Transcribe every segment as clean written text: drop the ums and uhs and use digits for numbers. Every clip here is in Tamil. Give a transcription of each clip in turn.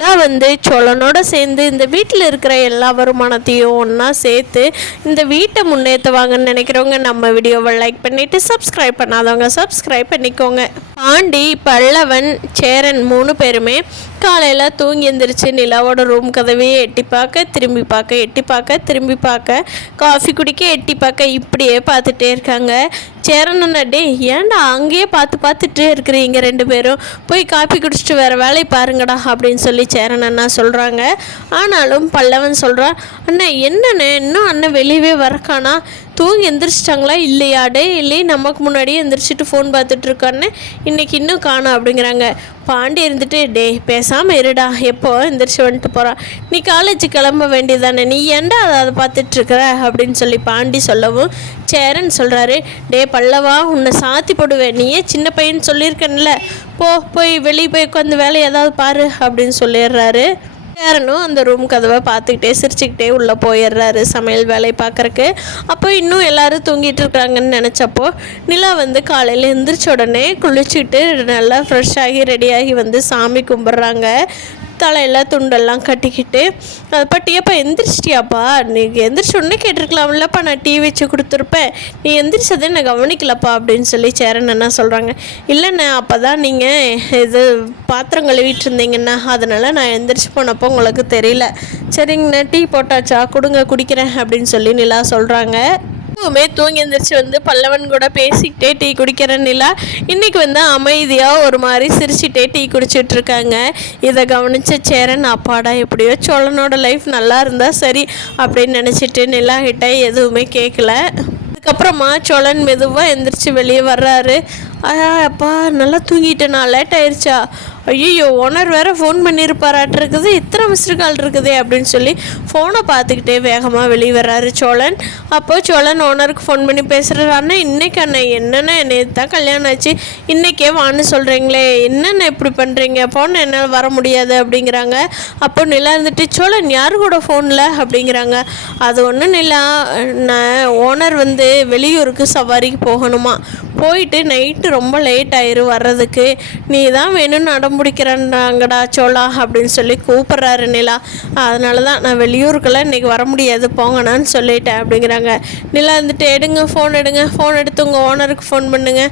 வந்து சோழனோட சேர்ந்து இந்த வீட்டில் இருக்கிற எல்லா வருமானத்தையும் ஒன்றா சேர்த்து இந்த வீட்டை முன்னேற்றுவாங்கன்னு நினைக்கிறவங்க நம்ம வீடியோவை லைக் பண்ணிவிட்டு சப்ஸ்கிரைப் பண்ணாதவங்க சப்ஸ்கிரைப் பண்ணிக்கோங்க. பாண்டி, பல்லவன், சேரன் 3 பேருமே காலையில் தூங்கி எந்திரிச்சு நிலாவோட ரூம் கதவையே எட்டி பார்க்க திரும்பி பார்க்க எட்டி பார்க்க திரும்பி பார்க்க காஃபி குடிக்க எட்டி பார்க்க இப்படியே பார்த்துட்டே இருக்காங்க. சேரன் டே ஏன்டா அங்கேயே பார்த்துட்டே இருக்கிறீங்க 2 பேரும், போய் காஃபி குடிச்சிட்டு வேறு வேலையை பாருங்கடா அப்படின்னு சொல்லி சேரன் அண்ணா சொல்கிறாங்க. ஆனாலும் பல்லவன் சொல்கிறான், அண்ணா என்னண்ணே இன்னும் அண்ணன் வெளியவே வரக்கானா, தூங்கி எந்திரிச்சிட்டாங்களா இல்லையா? டே இல்லை, நமக்கு முன்னாடியே எந்திரிச்சிட்டு ஃபோன் பார்த்துட்ருக்கான்னு இன்றைக்கி இன்னும் காணும் அப்படிங்கிறாங்க. பாண்டி இருந்துட்டு, டே பேசாமல் இருடா, எப்போ எந்திரிச்சு வந்துட்டு போகிறான், நீ காலேஜுக்கு கிளம்ப வேண்டியதானே, நீ ஏன்டா அதை பார்த்துட்ருக்குற அப்படின்னு சொல்லி பாண்டி சொல்லவும் சேரன் சொல்கிறாரு, டே பல்லவா உன்னை சாத்தி போடுவேன், நீயே சின்ன பையன் சொல்லியிருக்கேன்ல, போய் வெளியே போய் உட்காந்து வேலை ஏதாவது பாரு அப்படின்னு சொல்லிடுறாரு. சேரனும் அந்த ரூம் கதவை பார்த்துக்கிட்டே சிரிச்சுக்கிட்டே உள்ளே போயிடுறாரு சமையல் வேலை பார்க்குறக்கு. அப்போ இன்னும் எல்லோரும் தூங்கிட்டு இருக்கிறாங்கன்னு நினச்சப்போ நிலா வந்து காலையில் எழுந்திரிச்ச உடனே குளிச்சுட்டு நல்லா ஃப்ரெஷ்ஷாகி ரெடியாகி வந்து சாமி கும்பிட்றாங்க. தலையில் துண்டெல்லாம் கட்டிக்கிட்டு பட்டியப்பா எந்திரிச்சிட்டியாப்பா, நீ எந்திரிச்ச உடனே கேட்டிருக்கலாம்லப்பா, நான் டீ வச்சு கொடுத்துருப்பேன், நீ எந்திரிச்சதே நான் கவனிக்கலப்பா அப்படின்னு சொல்லி சேரன் என்ன சொல்கிறாங்க. இல்லைண்ணே அப்போ தான் நீங்கள் இது பாத்திரம் கழுவிட்டு இருந்தீங்கண்ணா, அதனால் நான் எந்திரிச்சு போனப்போ உங்களுக்கு தெரியல. சரிங்கண்ணா டீ போட்டாச்சா, கொடுங்க குடிக்கிறேன் அப்படின்னு சொல்லி நிலா சொல்கிறாங்க. எப்பவுமே தூங்கி எந்திரிச்சு வந்து பல்லவன் கூட பேசிக்கிட்டே டீ குடிக்கிற நிலா இன்றைக்கி வந்து அமைதியாக ஒரு மாதிரி சிரிச்சுட்டே டீ குடிச்சிட்ருக்காங்க. இதை கவனித்த சேரன், அப்பாடா எப்படியோ சோழனோட லைஃப் நல்லா இருந்தால் சரி அப்படின்னு நினச்சிட்டு நிலா கிட்ட எதுவுமே கேட்கல. அதுக்கப்புறமா சோழன் மெதுவாக எந்திரிச்சு வெளியே வர்றாரு. அப்பா நல்லா தூங்கிட்டேனா, லேட் ஆயிடுச்சா, ஐயோ ஓனர் வேறு ஃபோன் பண்ணியிருப்பாராட்டு இருக்குது, இத்தனை மிஸ்டு கால் இருக்குது அப்படின்னு சொல்லி ஃபோனை பார்த்துக்கிட்டே வேகமாக வெளியே வர்றாரு சோழன். அப்போது சோழன் ஓனருக்கு ஃபோன் பண்ணி பேசுகிறாரு, அண்ணா இன்றைக்கி அண்ணா என்னென்ன நேற்று தான் கல்யாணம் ஆச்சு, இன்றைக்கே வான்னு சொல்கிறீங்களே, என்னென்ன இப்படி பண்ணுறீங்க, ஃபோன் என்னால் வர முடியாது அப்படிங்கிறாங்க. அப்போ நிலா இருந்துட்டு, சோழன் யார் கூட ஃபோனில் அப்படிங்கிறாங்க. அது ஒன்றும் நிலா, நான் ஓனர் வந்து வெளியூருக்கு சவாரிக்கு போகணுமா, போயிட்டு நைட்டு ரொம்ப லேட் ஆயிரும் வர்றதுக்கு, நீ தான் வேணும்னு அடம்பிடிக்கிறேன்றாங்கடா சோழா அப்படின்னு சொல்லி கூப்பிட்றாரு நிலா. அதனால தான் நான் வெளியூருக்கெல்லாம் இன்றைக்கி வர முடியாது போங்கண்ணான்னு சொல்லிட்டேன் அப்படிங்கிறாங்க. நிலா இருந்துட்டு, எடுங்க ஃபோன் எடுத்து உங்கள் ஓனருக்கு ஃபோன் பண்ணுங்க,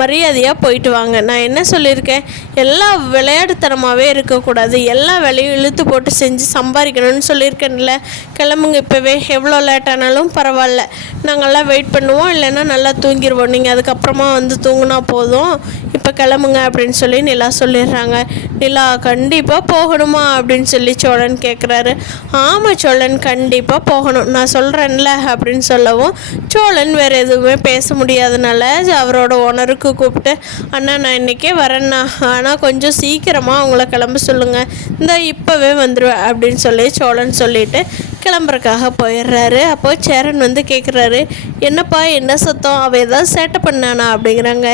மரியாதையாக போயிட்டு வாங்க, நான் என்ன சொல்லியிருக்கேன், எல்லா விளையாட்டுத்தனமாகவே இருக்கக்கூடாது, எல்லா வேலையும் இழுத்து போட்டு செஞ்சு சம்பாதிக்கணும்னு சொல்லியிருக்கேன்ல, கிளம்புங்க இப்போவே, எவ்வளோ லேட் ஆனாலும் பரவாயில்ல, நாங்கள்லாம் வெயிட் பண்ணுவோம், இல்லைன்னா நல்லா தூங்கிடுவோம், நீங்கள் அதுக்கப்புறமா வந்து தூங்கினா போதும், இப்போ கிளம்புங்க அப்படின்னு சொல்லி நிலா சொல்லிடுறாங்க. நிலா கண்டிப்பாக போகணுமா அப்படின்னு சொல்லி சோழன் கேட்குறாரு. ஆமாம் சோழன் கண்டிப்பாக போகணும், நான் சொல்கிறேன்ல அப்படின்னு சொல்லவும் சோழன் வேறு எதுவுமே பேச முடியாதனால அவரோட ஓனருக்கு கூப்பிட்டு, அண்ணா நான் இன்றைக்கே வரேண்ணா, ஆனால் கொஞ்சம் சீக்கிரமாக அவங்கள கிளம்ப சொல்லுங்கள், இந்த இப்போவே வந்துடுவேன் அப்படின்னு சொல்லி சோழன் சொல்லிவிட்டு கிளம்புறக்காக போயிடுறாரு. அப்போ சேரன் வந்து கேட்குறாரு, என்னப்பா என்ன சத்தம், அவள் ஏதாவது சேட்டை பண்ணானா அப்படிங்கிறாங்க.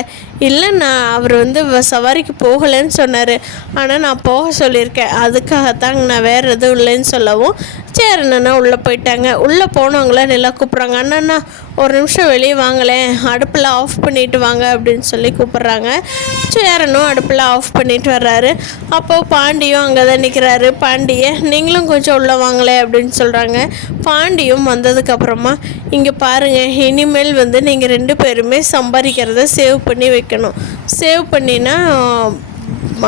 இல்லைண்ணா அவர் வந்து சவாரிக்கு போகலைன்னு சொன்னார், ஆனால் நான் போக சொல்லியிருக்கேன், அதுக்காகத்தாங்க நான் வேறு எதுவும் இல்லைன்னு சொல்லவும் சேரண்ணா உள்ளே போயிட்டாங்க. உள்ளே போனவங்கள நல்லா கூப்பிட்றாங்க, அண்ணா ஒரு நிமிஷம் வெளியே வாங்கலேன், அடுப்பில் ஆஃப் பண்ணிவிட்டு வாங்க அப்படின்னு சொல்லி கூப்பிட்றாங்க. சேரனும் அடுப்பில் ஆஃப் பண்ணிட்டு வர்றாரு. அப்போது பாண்டியும் அங்கே தான் நிற்கிறாரு. பாண்டியை நீங்களும் கொஞ்சம் உள்ளே வாங்கலே அப்படின்னு சொல்கிறாங்க. பாண்டியும் வந்ததுக்கப்புறமா, இங்கே பாருங்கள், இனிமேல் வந்து நீங்கள் 2 பேருமே சம்பாதிக்கிறத சேவ் பண்ணி வைக்கணும், சேவ் பண்ணினா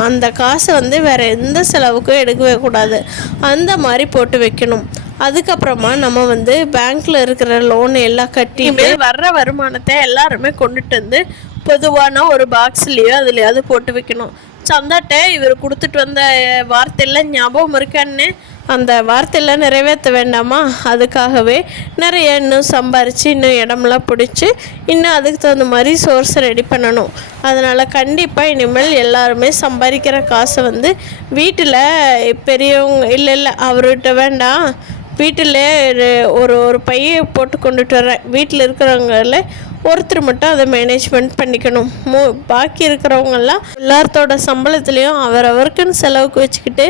அந்த காசை வந்து வேறு எந்த செலவுக்கும் எடுக்கவே கூடாது, அந்த மாதிரி போட்டு வைக்கணும். அதுக்கப்புறமா நம்ம வந்து பேங்க்கில் இருக்கிற லோன் எல்லாம் கட்டி வர்ற வருமானத்தை எல்லாருமே கொண்டுட்டு வந்து பொதுவான ஒரு பாக்ஸ்லேயோ அதுலேயாவது போட்டு வைக்கணும். சந்தாட்டை இவர் கொடுத்துட்டு வந்த வார்த்தையெல்லாம் ஞாபகம் இருக்கான்னு அந்த வார்த்தையெல்லாம் நிறைவேற்ற வேண்டாமா, அதுக்காகவே நிறைய இன்னும் சம்பாரித்து இன்னும் இடமெல்லாம் பிடிச்சி இன்னும் அதுக்கு தகுந்த மாதிரி சோர்ஸ் ரெடி பண்ணணும். அதனால் கண்டிப்பாக இனிமேல் எல்லாருமே சம்பாதிக்கிற காசை வந்து வீட்டில் பெரியவங்க இல்லை அவர்கிட்ட வேண்டாம், வீட்டில் ஒரு பையை போட்டு கொண்டுட்டு வரேன், வீட்டில் இருக்கிறவங்கள ஒருத்தர் மட்டும் அதை மேனேஜ்மெண்ட் பண்ணிக்கணும், பாக்கி இருக்கிறவங்கெல்லாம் எல்லாத்தோட சம்பளத்துலேயும் அவரவருக்குன்னு செலவுக்கு வச்சுக்கிட்டு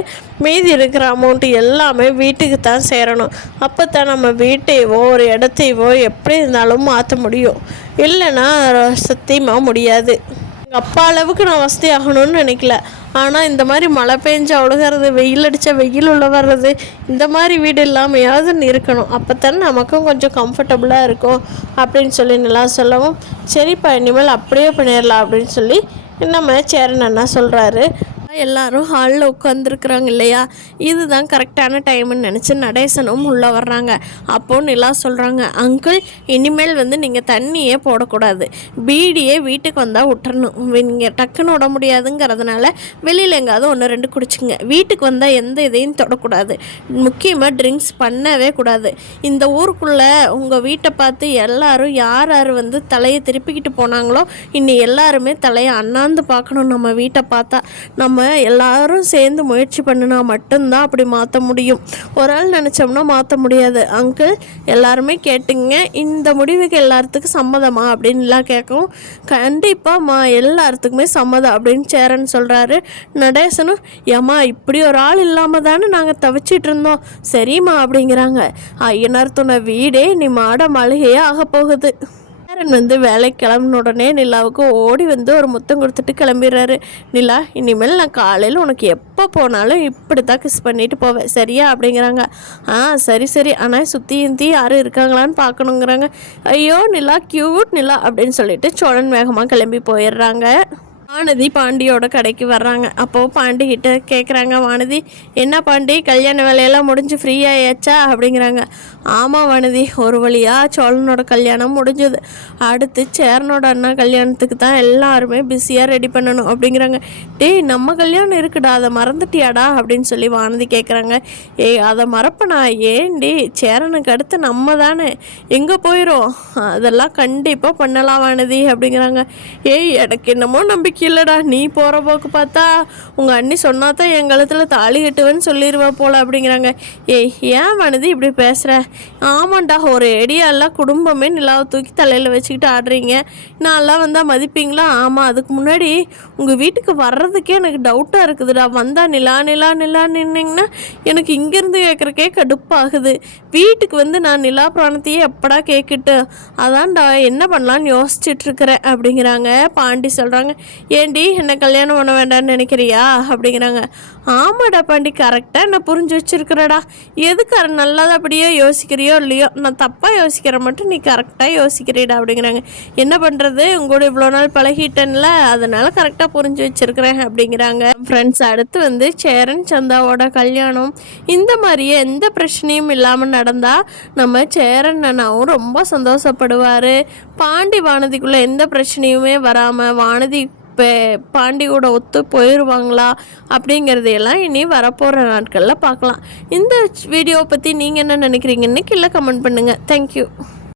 மீதி இருக்கிற அமௌண்ட்டு எல்லாமே வீட்டுக்கு தான் சேரணும். அப்போ தான் நம்ம வீட்டையவோ ஒரு இடத்தையவோ எப்படி இருந்தாலும் மாற்ற முடியும், இல்லைன்னா சத்தியமாக முடியாது. எங்கள் அப்பா அளவுக்கு நான் வசதி ஆகணும்னு நினைக்கல, ஆனால் இந்த மாதிரி மழை பெஞ்சு அழுகிறது, வெயில் அடித்தா வெயில் உள்ள வர்றது, இந்த மாதிரி வீடு இல்லாமையாவது இருக்கணும். அப்போ தானே நமக்கும் கொஞ்சம் கம்ஃபர்டபுளாக இருக்கும் அப்படின்னு சொல்லி நல்லா சொல்லவும், சரிப்பா இனிமேல் அப்படியே பண்ணிடலாம் அப்படின்னு சொல்லி நம்ம சேரன் அண்ணா சொல்கிறாரு. எல்லாரும் ஹாலில் உட்காந்துருக்குறாங்க இல்லையா, இதுதான் கரெக்டான டைம்னு நினச்சி நடேசனும் உள்ளே வர்றாங்க. அப்போது நிலா சொல்கிறாங்க, அங்கிள் இனிமேல் நீங்கள் தண்ணியே போடக்கூடாது, பீடியே வீட்டுக்கு வந்தால் விட்டுறணும், நீங்கள் டக்குன்னு விட முடியாதுங்கிறதுனால வெளியில் எங்காவது 1-2 குடிச்சுங்க, வீட்டுக்கு வந்தால் எந்த இதையும் தொடக்கூடாது, முக்கியமாக ட்ரிங்க்ஸ் பண்ணவே கூடாது. இந்த ஊருக்குள்ளே உங்கள் வீட்டை பார்த்து எல்லாரும் யார் யார் தலையை திருப்பிக்கிட்டு போனாங்களோ இன்னி எல்லாருமே தலையை அண்ணாந்து பார்க்கணும். நம்ம வீட்டை பார்த்தா நம்ம எல்லாரும் சேர்ந்து முயற்சி பண்ணினா மட்டும்தான் அப்படி மாற்ற முடியும். ஒரு ஆள் நினச்சோம்னா மாற்ற முடியாது. அங்கிள் எல்லாருமே கேட்டுங்க, இந்த முடிவுக்கு எல்லாத்துக்கும் சம்மதமா அப்படின்லாம் கேட்கவும், கண்டிப்பாம்மா எல்லாத்துக்குமே சம்மதம் அப்படின்னு சேரன் சொல்கிறாரு. நடேசனும், ஏம்மா இப்படி ஒரு ஆள் இல்லாமல் தானே நாங்கள் தவிச்சிட்டு இருந்தோம், சரிம்மா அப்படிங்கிறாங்க. ஐயனார் துணை வீடே நீ மாட மளிகையே ஆக போகுது. சேரன் வேலைக்கு கிளம்பின உடனே நிலாவுக்கு ஓடி ஒரு முத்தம் கொடுத்துட்டு கிளம்பிடுறாரு. நிலா, இனிமேல் நான் காலையில் உனக்கு எப்போ போனாலும் இப்படி தான் கிஸ் பண்ணிட்டு போவேன், சரியா அப்படிங்கிறாங்க. சரி சரி, ஆனால் சுற்றி யாரும் இருக்காங்களான்னு பார்க்கணுங்கிறாங்க. ஐயோ நிலா, க்யூட் நிலா அப்படின்னு சொல்லிட்டு சோழன் வேகமாக கிளம்பி போயிடுறாங்க. வானதி பாண்டியோட கடைக்கு வர்றாங்க. அப்போது பாண்டிகிட்ட கேட்குறாங்க வானதி, என்ன பாண்டி கல்யாண வேலையெல்லாம் முடிஞ்சு ஃப்ரீயாயாச்சா அப்படிங்கிறாங்க. ஆமாம் வானதி, ஒரு வழியாக சோழனோட கல்யாணம் முடிஞ்சது, அடுத்து சேரனோட அண்ணா கல்யாணத்துக்கு தான் எல்லாருமே பிஸியாக ரெடி பண்ணணும் அப்படிங்கிறாங்க. டேய் நம்ம கல்யாணம் இருக்குடா, அதை மறந்துட்டியாடா அப்படின்னு சொல்லி வானதி கேட்குறாங்க. ஏய் அதை மறப்பனா, ஏன்டி சேரனுக்கு அடுத்து நம்ம தானே, எங்கே போயிடும், அதெல்லாம் கண்டிப்பாக பண்ணலாம் வானதி அப்படிங்கிறாங்க. ஏய் எனக்கு என்னமோ நம்பிக்கை இல்லடா, நீ போகிற போக்கு பார்த்தா உங்கள் அண்ணி சொன்னா தான் என் கழுத்தில் தாலி கட்டுவேன்னு சொல்லிடுவா போல அப்படிங்கிறாங்க. ஏய் ஏன் வானதி இப்படி பேசுகிற? ஆமாண்டா, ஒரு ஏடியாலாம் குடும்பமே நிலாவை தூக்கி தலையில் வச்சுக்கிட்டு ஆடுறீங்க, நான்லாம் வந்தால் மதிப்பீங்களா? ஆமாம், அதுக்கு முன்னாடி உங்கள் வீட்டுக்கு வர்றதுக்கே எனக்கு டவுட்டாக இருக்குதுடா, வந்தால் நிலா நிலா நிலா நின்னீங்கன்னா எனக்கு இங்கேருந்து கேட்குறக்கே கடுப்பாகுது, வீட்டுக்கு நான் நிலா பிராணத்தையே எப்படா கேட்கிட்டு, அதான்டா என்ன பண்ணலான்னு யோசிச்சுட்ருக்கிறேன் அப்படிங்கிறாங்க. பாண்டி சொல்கிறாங்க, ஏண்டி என்ன கல்யாணம் பண்ண வேண்டாம்னு நினைக்கிறியா அப்படிங்கிறாங்க. ஆமாடா பாண்டி, கரெக்டாக என்ன புரிஞ்சு வச்சுருக்கிறடா, எதுக்கார நல்லதாக அப்படியே யோசிக்கிறியோ இல்லையோ, நான் தப்பாக யோசிக்கிற மட்டும் நீ கரெக்டாக யோசிக்கிறீடா அப்படிங்கிறாங்க. என்ன பண்ணுறது, உங்களோட இவ்வளோ நாள் பழகிட்டேன்ல, அதனால் கரெக்டாக புரிஞ்சு வச்சுருக்கிறேன் அப்படிங்கிறாங்க. ஃப்ரெண்ட்ஸ், அடுத்து சேரன் சந்தாவோட கல்யாணம் இந்த மாதிரியே எந்த பிரச்சனையும் இல்லாமல் நடந்தால் நம்ம சேரன் அண்ணாவும் ரொம்ப சந்தோஷப்படுவார். பாண்டி வானதிக்குள்ளே எந்த பிரச்சனையுமே வராமல் வானதி பாண்டியோட ஒத்து போயிடுவாங்களா அப்படிங்கிறதையெல்லாம் இனி வரப்போகிற நாட்களில் பார்க்கலாம். இந்த வீடியோவை பற்றி நீங்கள் என்ன நினைக்கிறீங்கன்னு கீழே கமெண்ட் பண்ணுங்கள். தேங்க்யூ.